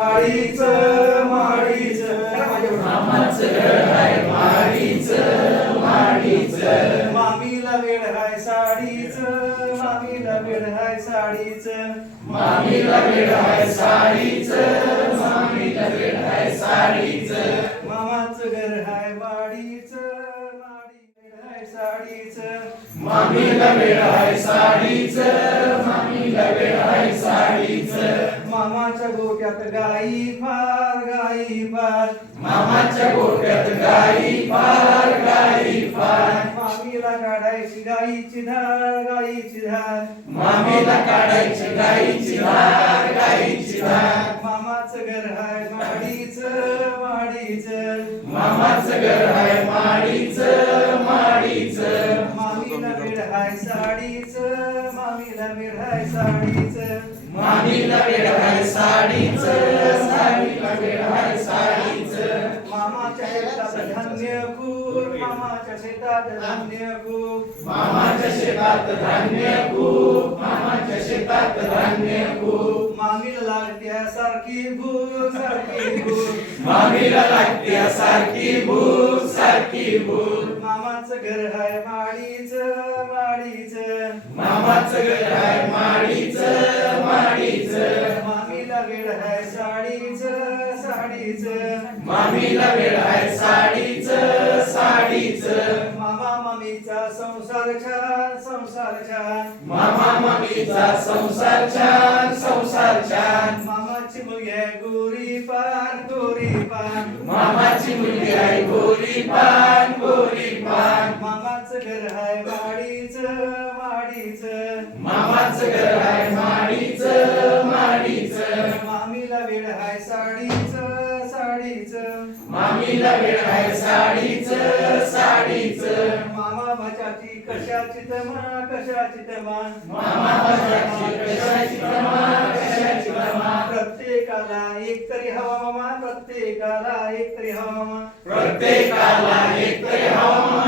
माडीच माडीच माडीच माडीच मामीला वेळ हाय साडीच मामीला वेळ हाय साडीच. मामीला वेळ हाय मामीला वेळ हाय साडीच. मामाच घर हाय माडीच माडी वेळ हाय साडीच. मामीला वेळ हाय साडीच. गोट्यात गाई फार गाई फार. मामाच्या गोट्यात गाई फार गाई फार. मामीला काढायची गाईची धार गाईची धार. मामीला काढायची गाईची धार गाईची धार. मामाचं घर हाय माडीच माडीच. मामाचं घर आहे माडीच माडीच. मामीला वेळ हाय साडीच मामीला वेळ हाय साडीच. शेतात धान्य खूप मामाच्या शेतात धान्य खूप. मामाच्या शेतात धान्य खूप मामीला लागत्या सारखी भूक सारखी भूक मामीला लागते सारखी भूक सारखी भूक मामाचं घर हाय माडीच माडीच. मामाचं घर आहे माडीच माडीच. मामीला वेळ हाय साडीच साडीच. मामीला वेळ आहे साडीच मामा मामीचा संसार छान संसार छान. मामा मामीचा संसार छान संसार छान. मामाची मुलगी आहे गोरी पान गोरी पान. मामाची मुलगी आहे गोरी पान गोरी पान. मामाचं घर हाय माडीच माडीच. मामाचं घर आहे माडीच माडीच. मामीला वेळ हाय साडीच साडीच. मामीला वेळ आहे साडीच. कशाची तमा कशाची तमा मामा प्रत्येकाला एक तरी हवा मामा प्रत्येकाला एक तरी हवा मामा. प्रत्येकाला एक तरी हवा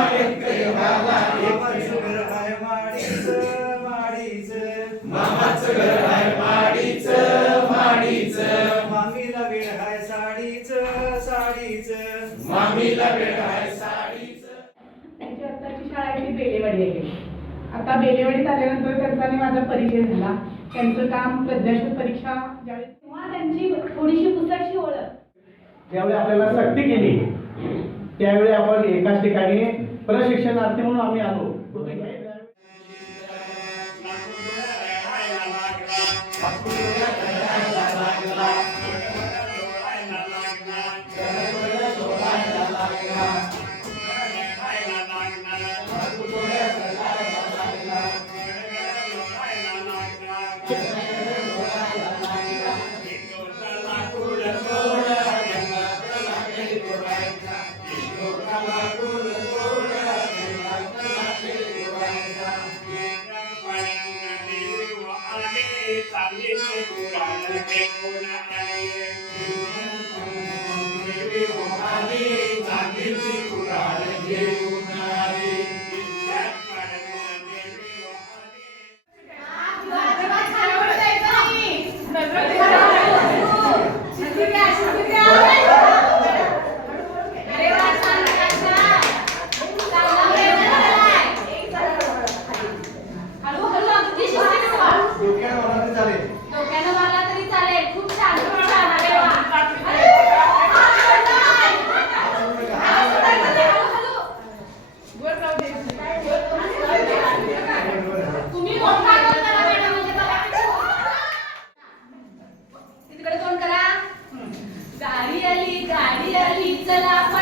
आता बेलेवाडीत आल्यानंतर त्यांचा आणि माझा परिचय झाला. त्यांचं काम प्रज्ञाशोध परीक्षा ज्यावेळेस तेव्हा त्यांची थोडीशी पुस्तकची ओळख. त्यावेळी आपल्याला सक्ती केली त्यावेळी आपण एकाच ठिकाणी प्रशिक्षणार्थी म्हणून आम्ही आलो. en una तिकडे तोंड करा? गाडी आली गाडी आली चला आपण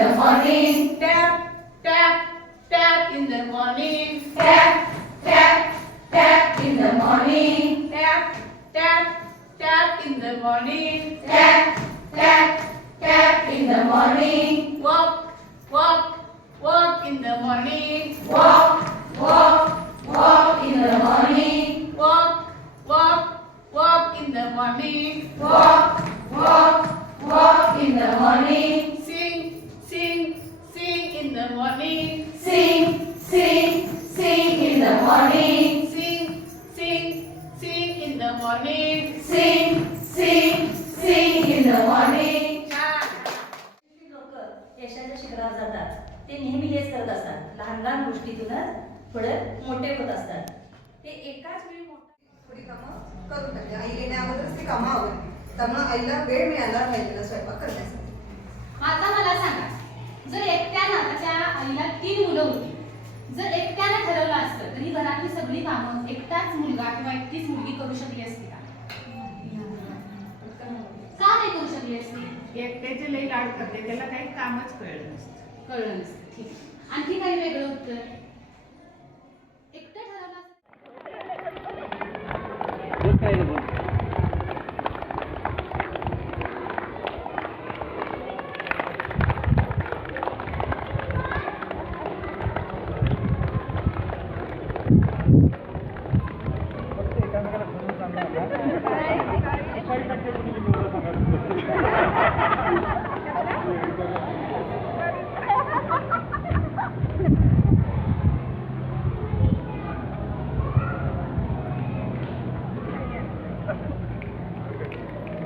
the morning, Tap, tap, tap in the morning. tap, tap, tap in the morning, Tap, tap, tap in the morning. tap, tap, tap in the morning, Walk, walk, walk in the morning. walk, walk, walk in the morning, Walk, walk, walk in the morning. walk, walk, walk in the morning, morning, Sing, sing, sing in the morning. sing, sing, sing in the morning. Chant. लोक यशाच्या शिखरावर जातात. ते नेहमी हेच करत असतात. लहान लहान गोष्टीतूनच पुढे मोठे होत असतात. ते एकाच वेळी मोठा थोडी कामं करून टाकली आई येण्या अगोदरच ती कामं आवडली त्यामुळे आईला वेळ मिळाला राहिलेला स्वयंपाक करण्यासाठी. आता मला सांगा. जर एकट्यानं आताच्या आईला तीन मुलं होती जर एकट्यानं ठरवलं असतं तर ही घरातली सगळी कामं एकटाच मुलगा किंवा एकटीच मुलगी करू शकली असती का? का नाही करू शकली असती? एकट्याचे लई लाड करते त्याला काही कामच कळलं नसतं. कळलं नसतं. ठीक. आणखी काही वेगळं उत्तर?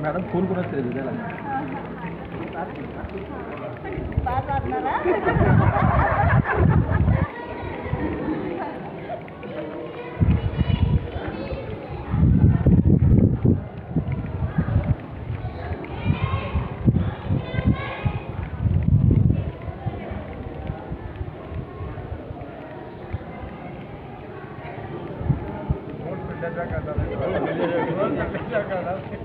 मॅडम फोन कोणाच केले त्याला Gracias.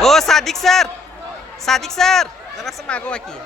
Oh, Sadik, sir. Sadik, sir. Terima kasih, Mbak. lagi.